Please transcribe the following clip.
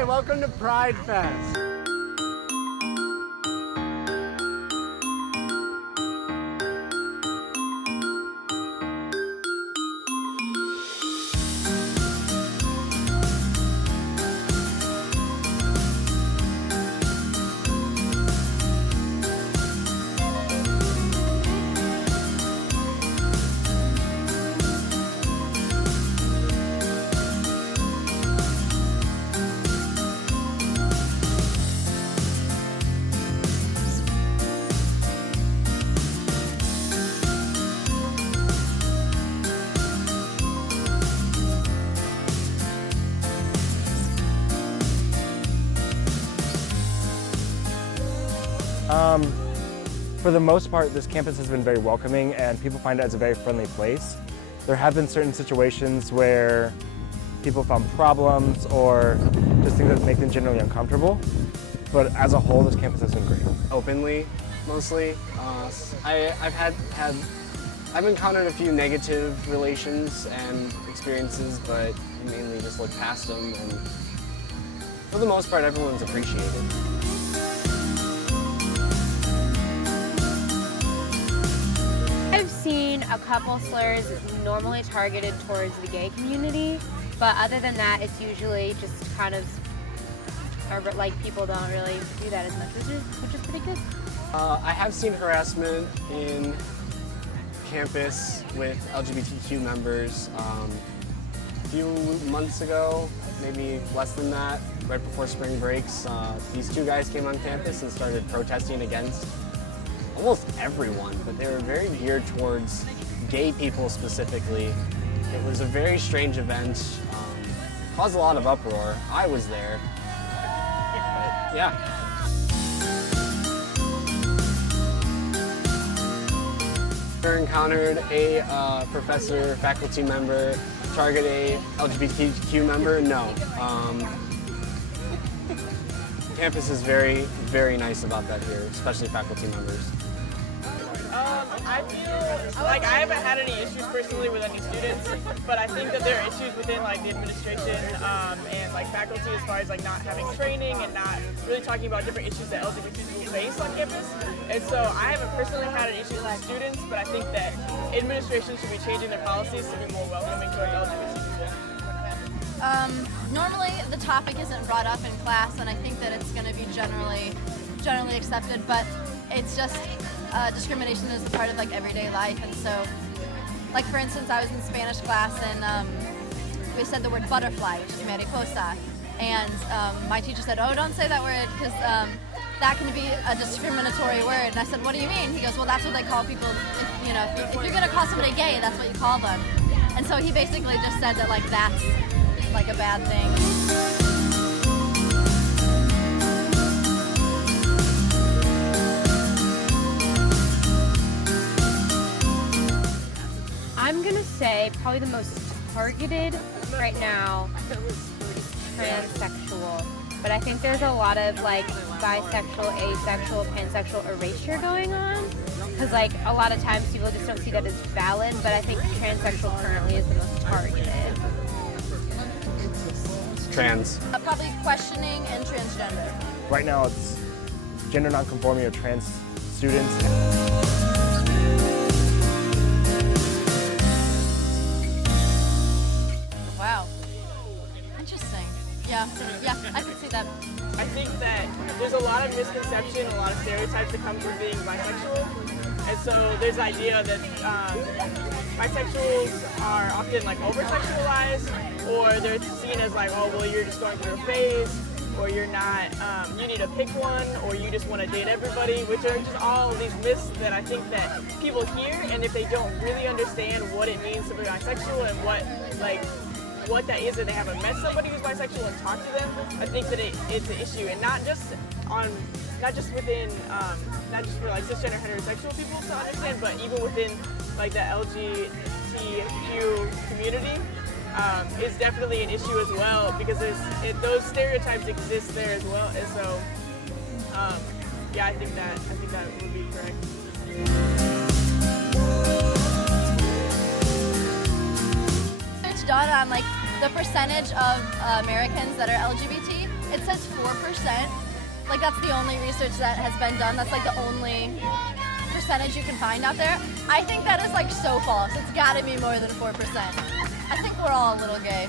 Hi, welcome to Pride Fest. For the most part, this campus has been very welcoming and people find it as a very friendly place. There have been certain situations where people found problems or just things that make them generally uncomfortable. But as a whole, this campus has been great. Openly, mostly. I've encountered a few negative relations and experiences, but mainly just look past them. And for the most part, everyone's appreciated. I've seen a couple slurs normally targeted towards the gay community, but other than that, it's usually just kind of, or like people don't really do that as much, which is pretty good. I have seen harassment in campus with LGBTQ members a few months ago, maybe less than that, right before spring breaks. These two guys came on campus and started protesting against almost everyone, but they were very geared towards gay people specifically. It was a very strange event, caused a lot of uproar. I was there, but yeah. I encountered a professor, faculty member target a LGBTQ member? No. Campus is very, very nice about that here, especially faculty members. I feel like I haven't had any issues personally with any students, but I think that there are issues within like the administration and like faculty as far as like not having training and not really talking about different issues that LGBT people face on campus. And so I haven't personally had any issues with students, but I think that administration should be changing their policies to be more welcoming towards LGBT people. Normally the topic isn't brought up in class, and I think that it's going to be generally accepted, but it's just discrimination is a part of like everyday life. And so, like for instance, I was in Spanish class and we said the word butterfly, which is mariposa, and my teacher said, "Oh, don't say that word because that can be a discriminatory word." And I said, "What do you mean?" He goes, "Well, that's what they call people. If you're going to call somebody gay, that's what you call them." And so he basically just said that like that's like a bad thing. I'm gonna say probably the most targeted right now is transsexual, but I think there's a lot of like bisexual, asexual, pansexual erasure going on, because like a lot of times people just don't see that as valid, but I think transsexual currently is the most targeted. Trans. Probably questioning and transgender. Right now it's gender nonconforming or trans students. Wow. Interesting. Yeah, I could see that. I think that there's a lot of misconception, a lot of stereotypes that comes with being bisexual. And so there's the idea that bisexuals are often like over-sexualized, or they're seen as like, oh, well, you're just going through a phase, or you're not, you need to pick one, or you just want to date everybody, which are just all these myths that I think that people hear, and if they don't really understand what it means to be bisexual and what that is, that they haven't met somebody who's bisexual and talked to them, I think that it's an issue, and not just within, not just for like cisgender heterosexual people to understand, but even within like the LGBTQ community is definitely an issue as well, because those stereotypes exist there as well, and so yeah, I think that would be correct. Done on like the percentage of Americans that are LGBT, it says 4%. Like that's the only research that has been done. That's like the only percentage you can find out there. I think that is like so false. It's got to be more than 4%. I think we're all a little gay.